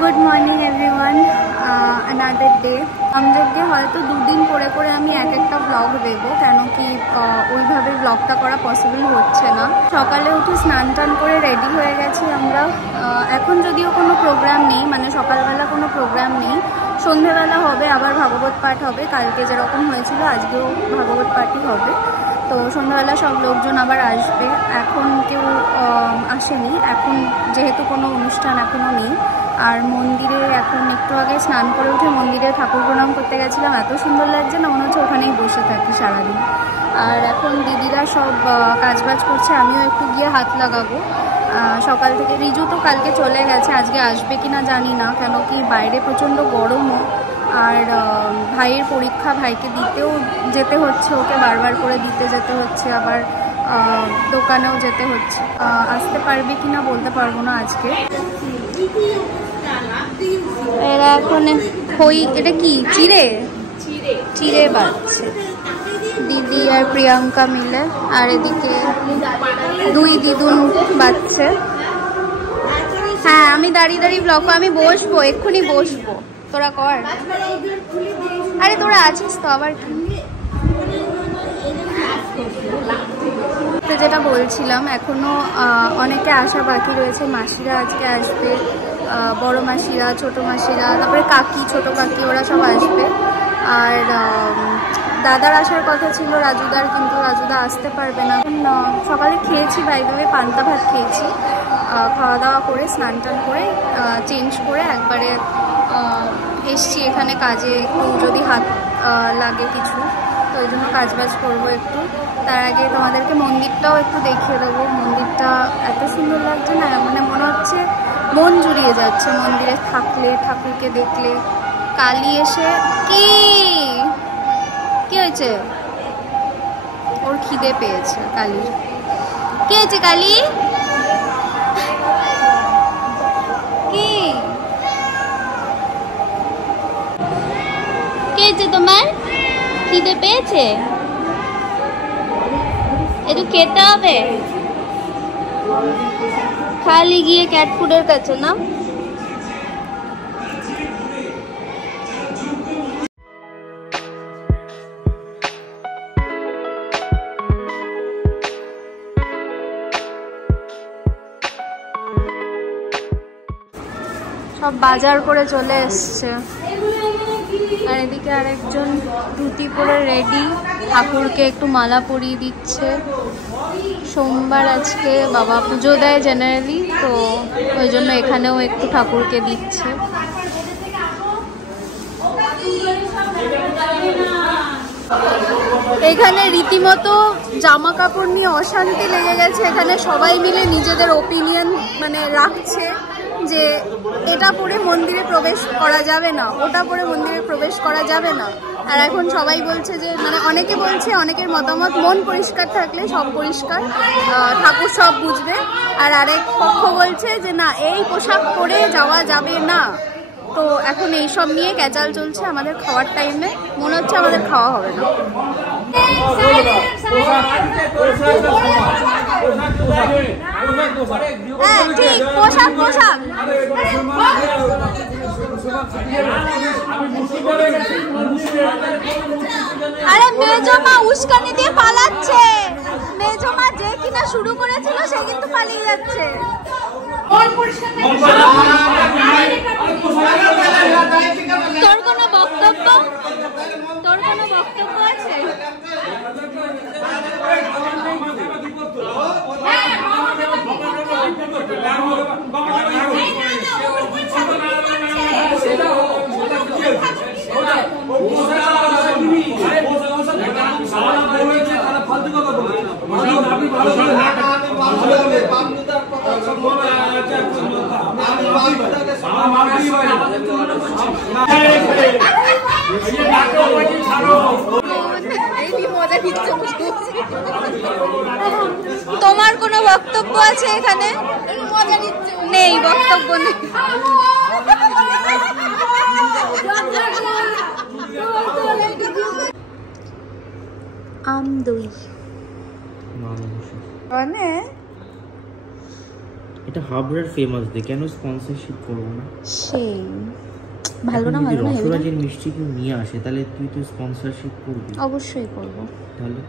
Good morning everyone, another day. আমাদেরকে হয়তো দুদিন করে করে আমি এক একটা ব্লগ দেবো, কেন কি ওইভাবে ব্লগটা করা পসিবল হচ্ছে না। সকালে উঠে স্নান টান করে রেডি হয়ে গেছি আমরা। এখন যদিও কোনো প্রোগ্রাম নেই, মানে সকালবেলা কোনো প্রোগ্রাম নেই, সন্ধেবেলা হবে, আবার ভাগবত পাঠ হবে। কালকে যেরকম হয়েছিল আজকেও ভাগবত পাঠই হবে। তো সন্ধ্যাবেলা সব লোকজন আবার আসবে। এখন কেউ আসেনি, এখন যেহেতু কোনো অনুষ্ঠান এখনও নেই। আর মন্দিরে এখন একটু আগে স্নান করে উঠে মন্দিরে ঠাকুর প্রণাম করতে গেছিলাম। এত সুন্দর লাগছে না, মনে হচ্ছে ওখানেই বসে থাকি সারাদিন। আর এখন দিদিরা সব কাজবাজ করছে, আমিও একটু গিয়ে হাত লাগাবো। সকাল থেকে রিজু তো কালকে চলে গেছে, আজকে আসবে কি না জানি না, কেন কি বাইরে প্রচণ্ড গরমও। আর ভাইয়ের পরীক্ষা, ভাইকে দিতেও যেতে হচ্ছে, ওকে বারবার করে দিতে যেতে হচ্ছে, আবার দোকানেও যেতে হচ্ছে। আসতে পারবে কি না বলতে পারবো না আজকে। এরা এখন এটা কি চিড়ে চিড়ে বাড়ছে দিদি আর প্রিয়াঙ্কা মিলে। আর এদিকে দুই দিদুন বাড়ছে। হ্যাঁ, আমি দাঁড়িয়ে দাঁড়িয়ে ব্লগ, আমি বসবো, এক্ষুনি বসবো, তোরা কর। আরে তোরা আছিস তো, আবার তো যেটা বলছিলাম, এখনো অনেকে আসা বাকি রয়েছে। মাসিরা আজকে আসবে, বড় মাসিরা, ছোট মাসিরা, তারপরে কাকি, ছোট কাকি, ওরা সব আসবে। আর দাদার আসার কথা ছিল, রাজুদার, কিন্তু রাজুদা আসতে পারবে না। সকালে খেয়েছি, বাইরে পান্তা ভাত খেয়েছি। খাওয়া দাওয়া করে স্নান টান করে চেঞ্জ করে একবারে এসছি এখানে কাজে। একটু যদি হাত লাগে কিছু, তো ওই জন্য কাজবাজ করবো একটু। তার আগে তোমাদেরকে মন্দিরটাও একটু দেখিয়ে দেবো। মন্দিরটা এত সুন্দর লাগছে না, মানে মনে হচ্ছে মন জুড়িয়ে যাচ্ছে মন্দিরে থাকলে, ঠাকুরকে দেখলে। কালী এসে কি হয়েছে, ওর খিদে পেয়েছে কালীর। কি হয়েছে কালী, কি হয়েছে তোমার? খিদে পেয়েছে, একটু খেতে হবে। খালি গিয়ে ক্যাট ফুডের কাছে না। সব বাজার করে চলে এসছে। আর এদিকে আরেকজন ধুতি পরে রেডি, ঠাকুরকে একটু মালা পরিয়ে দিচ্ছে। সোমবার আজকে বাবা পুজো দেয় জেনারেলি, তো ওই জন্য এখানেও একটু ঠাকুরকে দিচ্ছে। এখানে রীতিমতো জামা কাপড় নিয়ে অশান্তি লেগে গেছে। এখানে সবাই মিলে নিজেদের ওপিনিয়ন মানে রাখছে যে এটা পরে মন্দিরে প্রবেশ করা যাবে না, ওটা পরে মন্দিরে প্রবেশ করা যাবে না। আর এখন সবাই বলছে যে, মানে অনেকে বলছে, অনেকের মতামত মন পরিষ্কার থাকলে সব পরিষ্কার, ঠাকুর সব বুঝবে। আর আরেক পক্ষ বলছে যে না, এই পোশাক পরে যাওয়া যাবে না। তো এখন এইসব নিয়ে ক্যাচাল চলছে। আমাদের খাওয়ার টাইমে মনে হচ্ছে আমাদের খাওয়া হবে না। হ্যাঁ ঠিক, পোশাক পোশাক। আরে মেজমা উস্কানি দিয়ে পালাচ্ছে। মেজমা যে কিনা শুরু করেছিল সে কিন্তু পালিয়ে যাচ্ছে। তোর কোনো বক্তব্য, তোর কোনো বক্তব্য আছে? তোমার কোনো বক্তব্য আছে এখানে? নেই, বক্তব্য নেই। আমদই মানে এটা হাবড়ার ফেমাস দে, কেন স্পন্সরশিপ করব না? সেই ভালো না, ভালো না। রসরাজের মিষ্টি কেউ নিয়ে আসে তাহলে তুই তো স্পন্সরশিপ করবি। অবশ্যই করব। তাহলে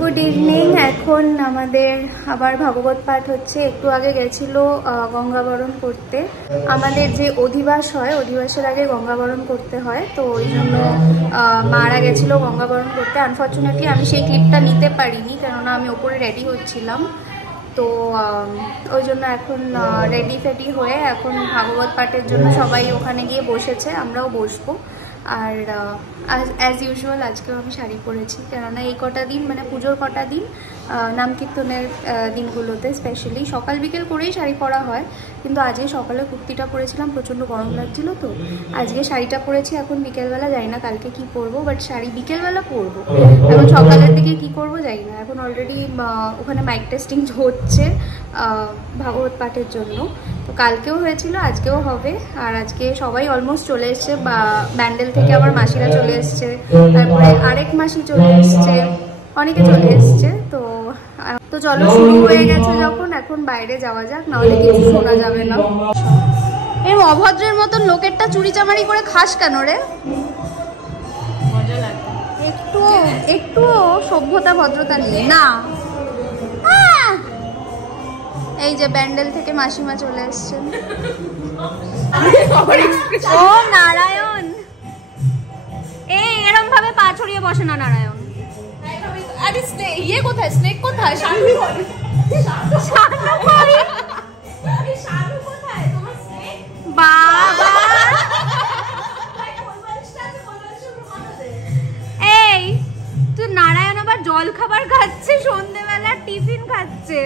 গুড ইভিনিং। এখন আমাদের আবার ভাগবত পাঠ হচ্ছে। একটু আগে গেছিল গঙ্গাবরণ করতে। আমাদের যে অধিবাস হয়, অধিবাসের আগে গঙ্গাবরণ করতে হয়, তো ওই জন্য মারা গেছিল গঙ্গাবরণ করতে। আনফর্চুনেটলি আমি সেই ক্লিপটা নিতে পারিনি, কেননা আমি ওপরে রেডি হচ্ছিলাম। তো ওই জন্য এখন রেডি ফেডি হয়ে এখন ভাগবত পাঠের জন্য সবাই ওখানে গিয়ে বসেছে, আমরাও বসবো। আর অ্যাজ ইউজুয়াল আজকেও আমি শাড়ি পরেছি, কেননা এই কটা দিন মানে পুজোর কটা দিন নাম কীর্তনের দিনগুলোতে স্পেশালি সকাল বিকেল করেই শাড়ি পরা হয়, কিন্তু আজকে সকালে কুর্তিটা পরেছিলাম, প্রচণ্ড গরম লাগছিল, তো আজকে শাড়িটা পরেছি। এখন বিকেলবেলা যাই না কালকে কি পরবো, বাট শাড়ি বিকেলবেলা পরবো। এখন সকালের দিকে কি করবো যাই না। এখন অলরেডি ওখানে মাইক টেস্টিং হচ্ছে ভাগবত পাঠের জন্য, তো কালকেও হয়েছিল, আজকেও হবে। আর আজকে সবাই অলমোস্ট চলে এসছে, বা ব্যান্ডেল থেকে আমার মাসিরা চলে এসছে, তারপরে আরেক মাসি চলে এসছে, অনেকে চলে এসছে। তো চলো, শুরু হয়ে গেছে যখন, এখন বাইরে যাওয়া যাক, নাহলে কিছু শোনা যাবে না। এর অভদ্রের মতন লোকেরটা চুরি চামারি করে খাস কেন রে? একটু সভ্যতা ভদ্রতা নেই না। এই যে ব্যান্ডেল থেকে মাসিমা চলে এসছেন। ও নারায়ণ, এরম ভাবে পা ছড়িয়ে বসে না নারায়ণ। আরে ইয়ে কোথায়, স্নেক কোথায়, শানু কোথায়, তোমার স্নেক বাবা। এই তুই নারায়ণ আবার জল খাবার খাচ্ছে, সন্ধ্যেবেলা টিফিন খাচ্ছে।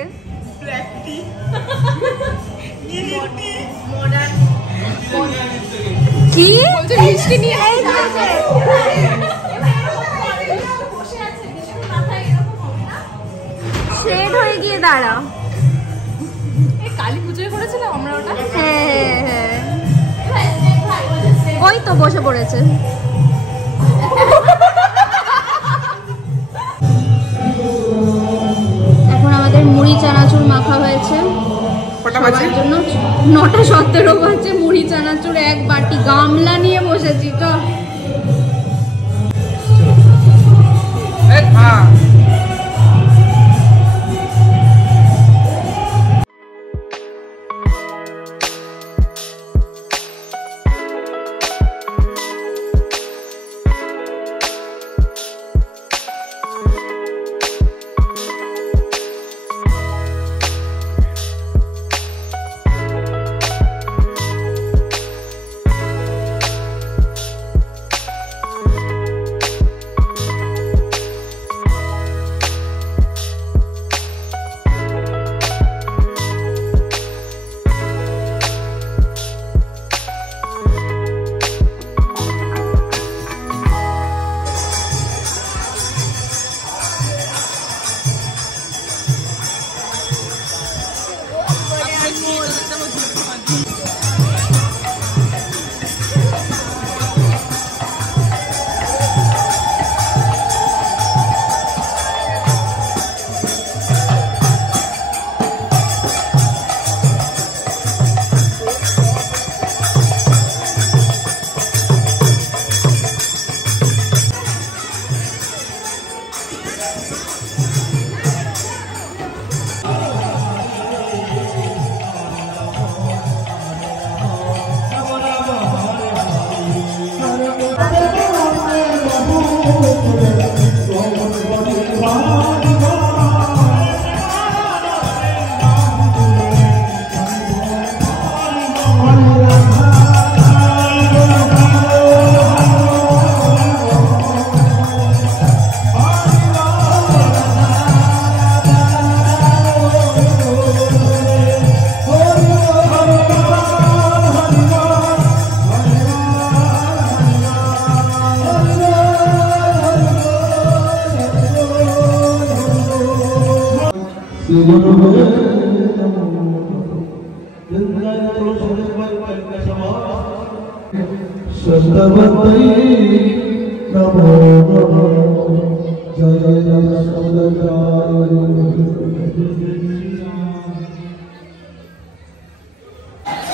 কি মিষ্টি নিয়ে শেড হয়ে গিয়ে দাঁড়া। কালী পুজোয় করেছিলাম আমরা ওটা। হ্যাঁ, ওই তো বসে পড়েছে। এখন আমাদের মুড়ি চানাচুর মাখা হয়েছে সবার জন্য। 9:17 বাজে। মুড়ি চানাচুর এক বাটি, গামলা নিয়ে বসেছি। তো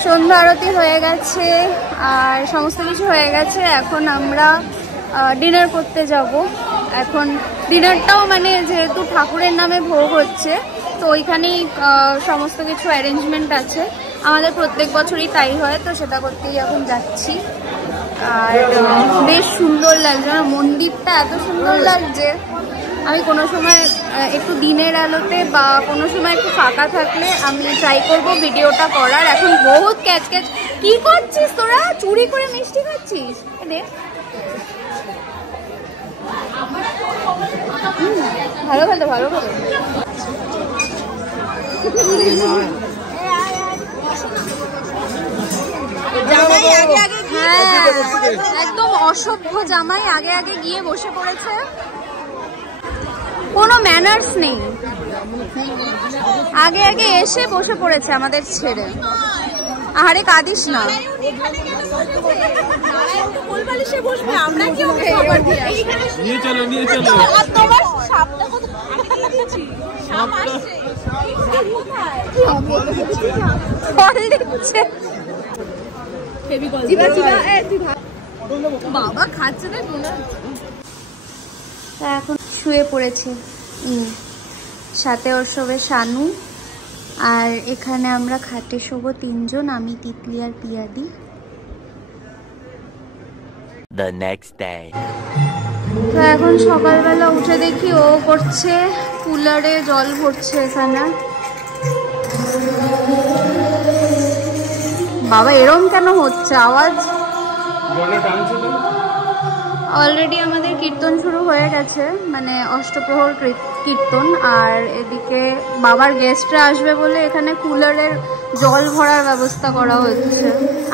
সন্ধ্যা আরতি হয়ে গেছে আর সমস্ত কিছু হয়ে গেছে। এখন আমরা ডিনার করতে যাব। এখন ডিনারটাও মানে যেহেতু ঠাকুরের নামে ভোগ হচ্ছে তো ওইখানেই সমস্ত কিছু অ্যারেঞ্জমেন্ট আছে। আমাদের প্রত্যেক বছরই তাই হয়, তো সেটা করতেই এখন যাচ্ছি। আর বেশ সুন্দর লাগছে, মন্দিরটা এত সুন্দর লাগছে। আমি কোনো সময় একটু দিনের আলোতে বা কোনো সময় একটু ফাঁকা থাকলে আমি ট্রাই করব ভিডিওটা করার। এখন বহুত ক্যাচ ক্যাচ। কি করছিস তোরা? চুরি করে মিষ্টি খাচ্ছিস? দেখ ভালো ভালো ভালো ভালো। জামাই আগে আগে একদম অসভ্য জামাই আগে আগে গিয়ে বসে পড়েছে। কোনো ম্যানার্স নেই, আগে আগে এসে বসে পড়েছে আমাদের ছেড়ে। আরে কাঁদিস না। বাবা খাচ্ছে না। এখন শুয়ে পড়েছে সাথে ওর শোবে শানু। আর এখানে আমরা খাটে শোবো তিনজন, আমি তিতলি আর পিয়াদি। The next day. তো এখন সকালবেলা উঠে দেখি ও করছে কুলারে জল ভরছে এখানে। বাবা এরম কেন হচ্ছে আওয়াজ? অলরেডি আমাদের কীর্তন শুরু হয়ে গেছে, মানে অষ্টপ্রহর কীর্তন। আর এদিকে বাবার গেস্টরা আসবে বলে এখানে কুলারের জল ভরার ব্যবস্থা করা হচ্ছে।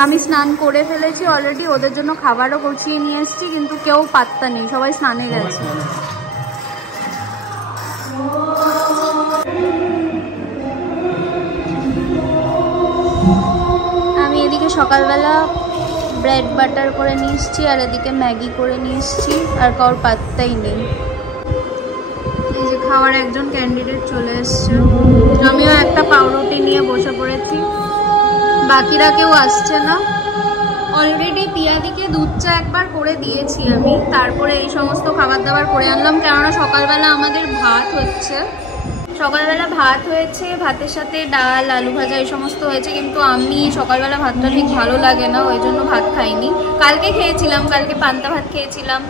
আমি স্নান করে ফেলেছি অলরেডি, ওদের জন্য খাবারও গুছিয়ে নিয়ে এসেছি, কিন্তু কেউ পাত্তা নেই, সবাই স্নানে গেছে। আমি এদিকে সকালবেলা ব্রেড বাটার করে নিয়ে এসছি আর এদিকে ম্যাগি করে নিয়ে এসছি, আর কারোর পাত্তাই নেই। এই যে খাওয়ার একজন ক্যান্ডিডেট চলে এসছে, আমিও একটা পাউরুটি নিয়ে বসে পড়েছি, বাকিরা কেউ আসছে না। অলরেডি পিয়াদিকে দুধ চা একবার করে দিয়েছি আমি, তারপরে এই সমস্ত খাবার দাবার করে আনলাম, কেননা সকালবেলা আমাদের ভাত হচ্ছে। সকালবেলা ভাত হয়েছে, ভাতের সাথে ডাল আলু ভাজা এই সমস্ত হয়েছে, কিন্তু আমি সকালবেলা ভাতটা ঠিক ভালো লাগে না, ওই জন্য ভাত খাইনি। কালকে খেয়েছিলাম, কালকে পান্তা ভাত খেয়েছিলাম,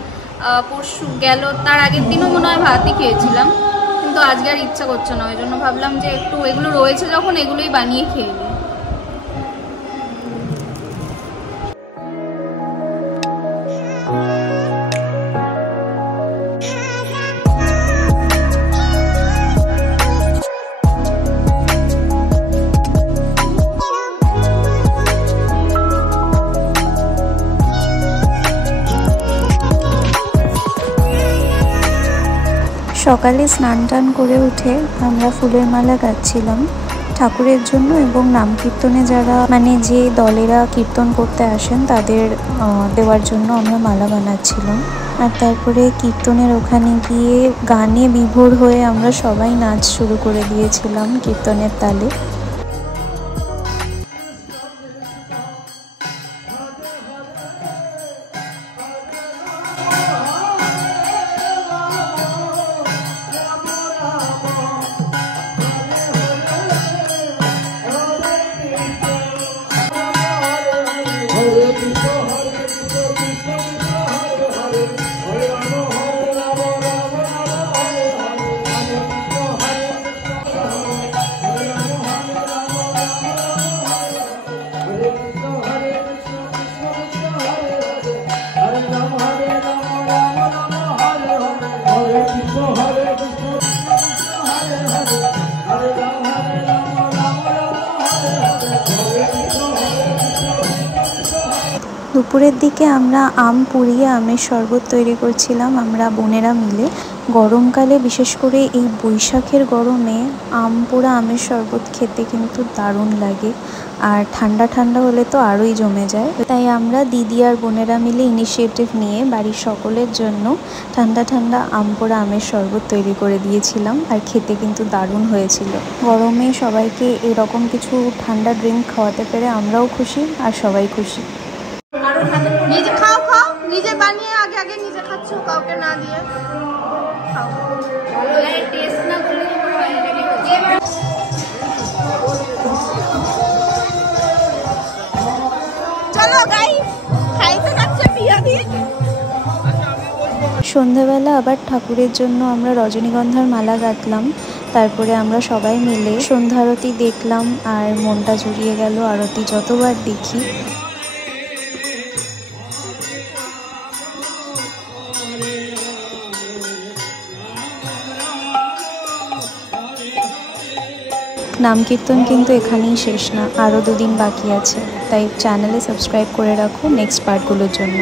পরশু গেল তার আগের দিনও মনে হয় ভাতই খেয়েছিলাম, কিন্তু আজকে আর ইচ্ছা করছে না, ওই জন্য ভাবলাম যে একটু এগুলো রয়েছে যখন এগুলোই বানিয়ে খেয়ে নিই। সকালে স্নান টান করে উঠে আমরা ফুলের মালা গাচ্ছিলাম ঠাকুরের জন্য, এবং নাম কীর্তনে যারা মানে যে দলেরা কীর্তন করতে আসেন তাদের দেওয়ার জন্য আমরা মালা বানাচ্ছিলাম। আর তারপরে কীর্তনের ওখানে গিয়ে গানে বিভোর হয়ে আমরা সবাই নাচ শুরু করে দিয়েছিলাম কীর্তনের তালে। দুপুরের দিকে আমরা আম পুড়িয়ে আমের শরবত তৈরি করছিলাম আমরা বোনেরা মিলে। গরমকালে বিশেষ করে এই বৈশাখের গরমে আম পোড়া আমের শরবত খেতে কিন্তু দারুণ লাগে। আর ঠান্ডা ঠান্ডা হলে তো আরোই জমে যায়। তাই আমরা দিদি আর বোনেরা মিলে ইনিশিয়েটিভ নিয়ে বাড়ির সকলের জন্য ঠান্ডা ঠান্ডা আম পোড়া আমের শরবত তৈরি করে দিয়েছিলাম, আর খেতে কিন্তু দারুণ হয়েছিল। গরমে সবাইকে এরকম কিছু ঠান্ডা ড্রিঙ্ক খাওয়াতে পেরে আমরাও খুশি আর সবাই খুশি। নিজে খাও খাও, নিজে বানিয়ে আগে আগে নিজে খাচ্ছ, কাউকে না দিয়ে খাও। টেস্ট না করলে কি করে হয়? চলো গাইস, খাইতে যাচ্ছে বিয়া দিয়ে। সন্ধ্যাবেলা আবার ঠাকুরের জন্য আমরা রজনীগন্ধার মালা গাঁথলাম। তারপরে আমরা সবাই মিলে সন্ধ্যা আরতি দেখলাম, আর মনটা জুড়িয়ে গেল। আরতি যতবার দেখি নাম কীর্তন কিন্তু এখানেই শেষ না, আরও 2 দিন বাকি আছে। তাই চ্যানেলে সাবস্ক্রাইব করে রাখো নেক্সট পার্টগুলোর জন্য।